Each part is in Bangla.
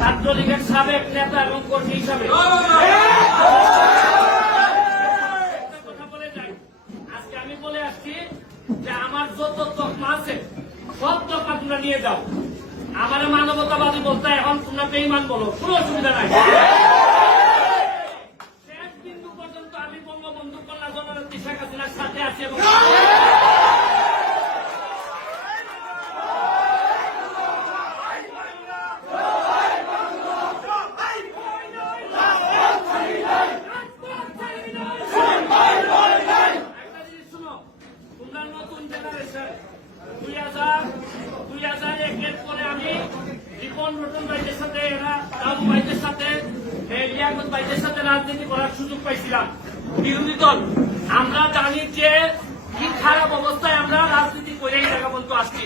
ছাত্রলীগের সাবেক নেতা এবং কর্মী হিসাবে একটা কথা বলে যাই। আজকে আমি বলে আসছি যে আমার যত তকমা আছে সব তকমা তোমরা নিয়ে যাও। আমার মানবতাবাদী বলতে এখন তোমরা বেঈমান বলো, কোনো অসুবিধা নাই। শেষ বিন্দু পর্যন্ত আমি বঙ্গবন্ধু কন্যা জননেত্রী শেখ হাসিনার সাথে আছি এবং নতুন জেনারেশন 2001-এর পরে আমি রিপন নতুন ভাইদের সাথে বাবু ভাইদের সাথে লিয়াকত ভাইদের সাথে রাজনীতি করার সুযোগ পাইছিলাম। বিরোধী দল আমরা জানি যে কি খারাপ অবস্থায় আমরা রাজনীতি করে এই জায়গা পর্যন্ত আসছি।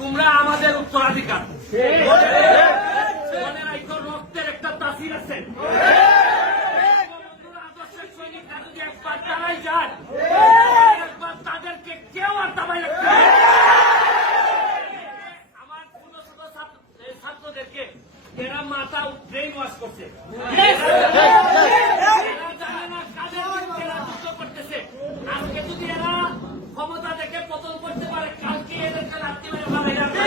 তোমরা আমাদের উত্তরাধিকার, মনে রাখো রক্তের একটা তাসির আছে। আদর্শের সৈনিকরা যদি একবার দাঁড়াই যায় একবার তাদেরকে কেউ আর দাবাই রাখতে পারে না। আমার ছোট ছোট ছাত্রদেরকে এরা মাথা ব্রেইন ওয়াশ করছে, এরা জানে না কাদের বিরুদ্ধে এরা যুদ্ধ করতেছে। আজকে যদি এরা ক্ষমতা থেকে পতন করতে পারে কালকে এদেরকে রাত্রি মেরে ভালো যাবে।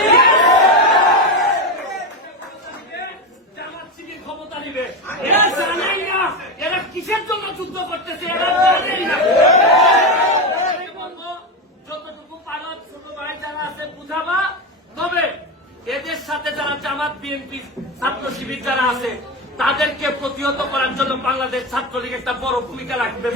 জামাত শিবির ক্ষমতা নিবে, এরা জানেই না এরা কিসের জন্য যুদ্ধ করতেছে, এরা জানেই না। যতটুকু পারো ছোট ভাই যারা আছে বুঝাবা, তবে এদের সাথে যারা জামাত বিএনপি ছাত্র শিবির যারা আছে তাদেরকে প্রতিহত করার জন্য বাংলাদেশ ছাত্রলীগ একটা বড় ভূমিকা রাখবে।